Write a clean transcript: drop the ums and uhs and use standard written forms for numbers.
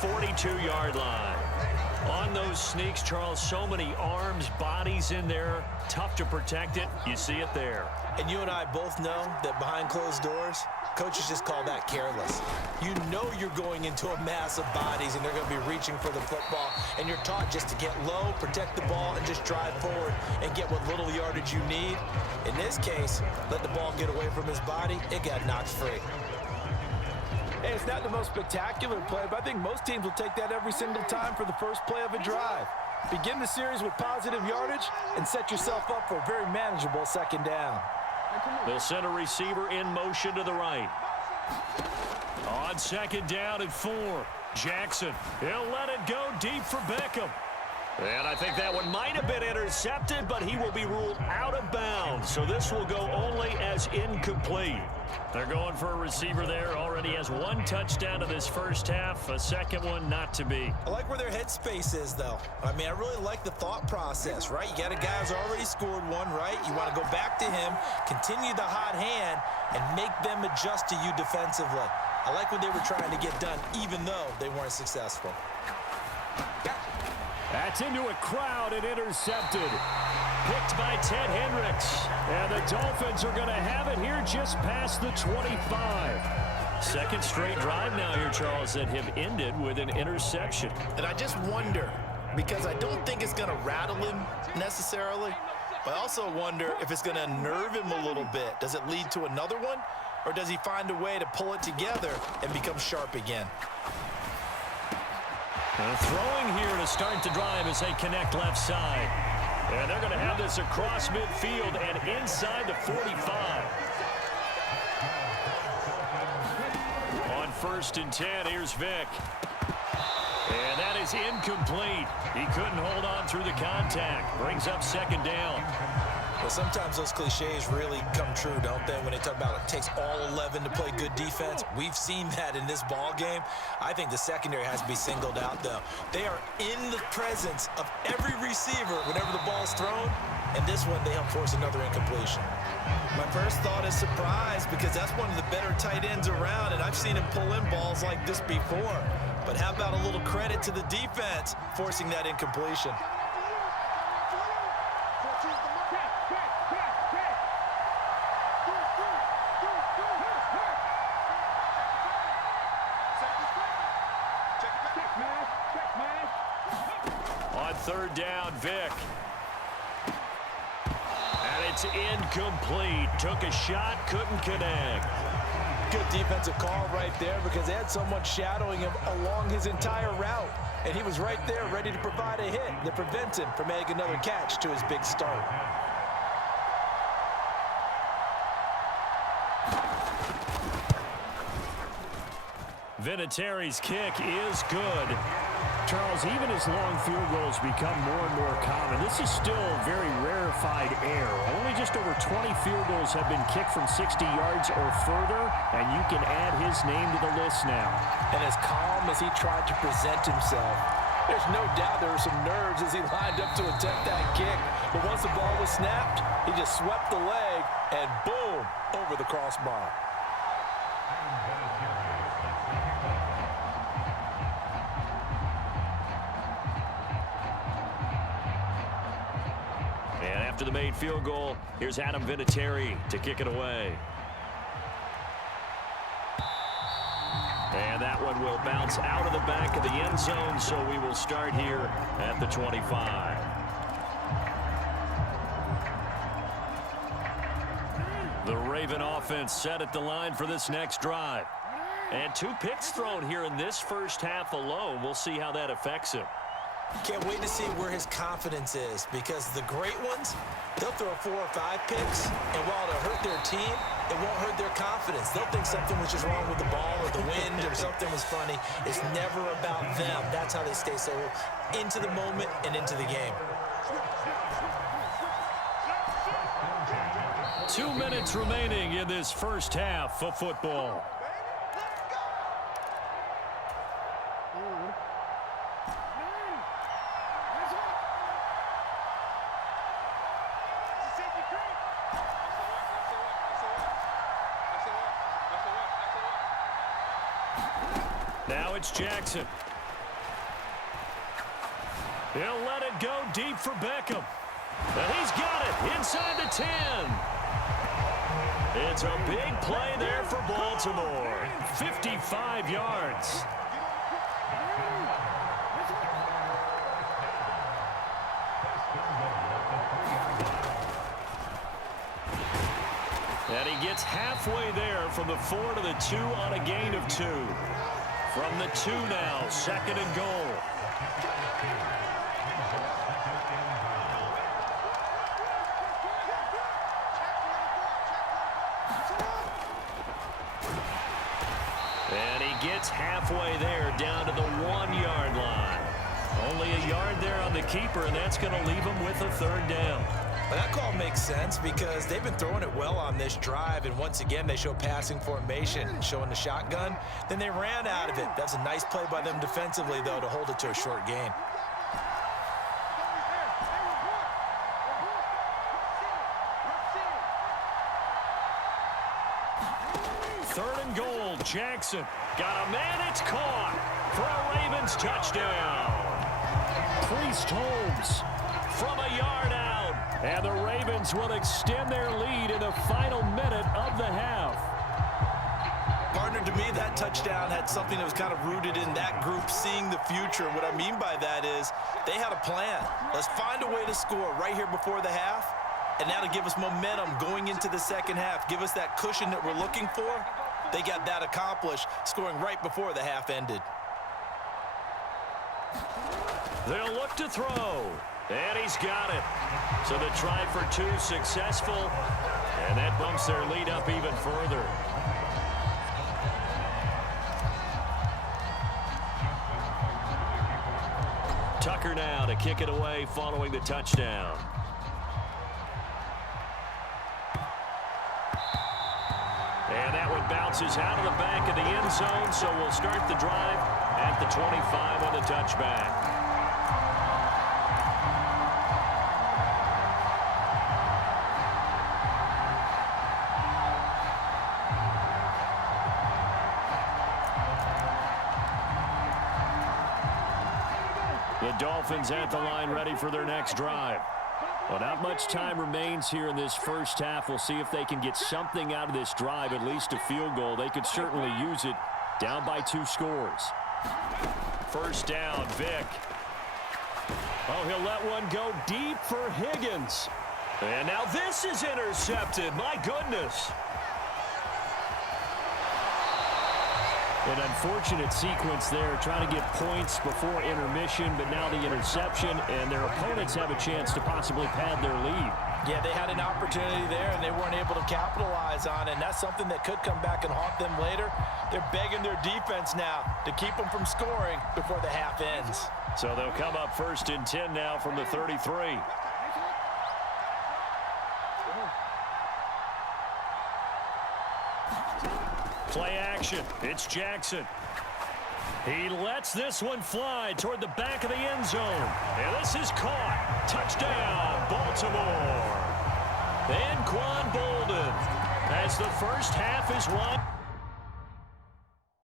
42-yard line. On those sneaks, Charles, so many arms, bodies in there. Tough to protect it. You see it there. And you and I both know that behind closed doors, coaches just call that careless. You know you're going into a mass of bodies and they're going to be reaching for the football, and you're taught just to get low, protect the ball, and just drive forward and get what little yardage you need. In this case, let the ball get away from his body. It got knocked free. Hey, it's not the most spectacular play, but I think most teams will take that every single time for the first play of a drive. Begin the series with positive yardage and set yourself up for a very manageable second down. They'll send a receiver in motion to the right. On second down and 4, Jackson. He'll let it go deep for Beckham. And I think that one might have been intercepted, but he will be ruled out of bounds. So this will go only as incomplete. They're going for a receiver there. Already has 1 touchdown in this first half. A second one not to be. I like where their headspace is, though. I mean, I really like the thought process, right? You got a guy who's already scored one, right? You want to go back to him, continue the hot hand, and make them adjust to you defensively. I like what they were trying to get done, even though they weren't successful. That's into a crowd and intercepted. Picked by Ted Hendricks. And the Dolphins are going to have it here just past the 25. Second straight drive now here, Charles, that have ended with an interception. And I just wonder, because I don't think it's going to rattle him necessarily, but I also wonder if it's going to unnerve him a little bit. Does it lead to another one? Or does he find a way to pull it together and become sharp again? Throwing here to start the drive as they connect left side. And they're going to have this across midfield and inside the 45. On 1st and 10, here's Vick. And that is incomplete. He couldn't hold on through the contact. Brings up second down. Well, sometimes those cliches really come true, don't they? When they talk about it takes all 11 to play good defense. We've seen that in this ball game. I think the secondary has to be singled out, though. They are in the presence of every receiver whenever the ball's thrown. And this one, they help force another incompletion. My first thought is surprise, because that's one of the better tight ends around, and I've seen him pull in balls like this before. But how about a little credit to the defense forcing that incompletion? On 3rd down, Vick. And it's incomplete. Took a shot, couldn't connect. Good defensive call right there, because they had someone shadowing him along his entire route. And he was right there ready to provide a hit that prevents him from making another catch to his big start. Vinatieri's kick is good. Charles, even as long field goals become more and more common, this is still very rarefied air. Only just over 20 field goals have been kicked from 60 yards or further, and you can add his name to the list now. And as calm as he tried to present himself, there's no doubt there were some nerves as he lined up to attempt that kick. But once the ball was snapped, he just swept the leg, and boom, over the crossbar. After the made field goal, here's Adam Vinatieri to kick it away. And that one will bounce out of the back of the end zone, so we will start here at the 25. The Raven offense set at the line for this next drive. And 2 picks thrown here in this first half alone. We'll see how that affects him. Can't wait to see where his confidence is, because the great ones, they'll throw 4 or 5 picks, and while it'll hurt their team, it won't hurt their confidence. They'll think something was just wrong with the ball or the wind or something was funny. It's never about them. That's how they stay so into the moment and into the game. 2 minutes remaining in this first half of football. Now it's Jackson. He'll let it go deep for Beckham. And he's got it inside the 10. It's a big play there for Baltimore. 55 yards. And he gets halfway there from the 4 to the 2 on a gain of 2. From the 2 now, 2nd and goal. And he gets halfway there down to the 1-yard line. Only a yard there on the keeper, and that's going to leave him with a 3rd down. Well, that call makes sense because they've been throwing it well on this drive, and once again they show passing formation, showing the shotgun. Then they ran out of it. That's a nice play by them defensively, though, to hold it to a short gain. Third and goal, Jackson. Got a man, it's caught for a Ravens touchdown. Priest Holmes from a yard out. And the Ravens will extend their lead in the final minute of the half. Partner, to me, that touchdown had something that was kind of rooted in that group seeing the future. What I mean by that is they had a plan. Let's find a way to score right here before the half, and that'll give us momentum going into the second half, give us that cushion that we're looking for. They got that accomplished, scoring right before the half ended. They'll look to throw. And he's got it. So the try for 2 successful. And that bumps their lead up even further. Tucker now to kick it away following the touchdown. And that one bounces out of the back of the end zone. So we'll start the drive at the 25 on the touchback. The Dolphins at the line ready for their next drive. Well, not much time remains here in this first half. We'll see if they can get something out of this drive, at least a field goal. They could certainly use it down by 2 scores. First down, Vick. Oh, he'll let one go deep for Higgins. And now this is intercepted. My goodness. An unfortunate sequence there, trying to get points before intermission, but now the interception, and their opponents have a chance to possibly pad their lead. Yeah, they had an opportunity there, and they weren't able to capitalize on it, and that's something that could come back and haunt them later. They're begging their defense now to keep them from scoring before the half ends. So they'll come up 1st and 10 now from the 33. Play action. It's Jackson. He lets this one fly toward the back of the end zone. And this is caught. Touchdown, Baltimore. And Quan Holdin as the first half is won.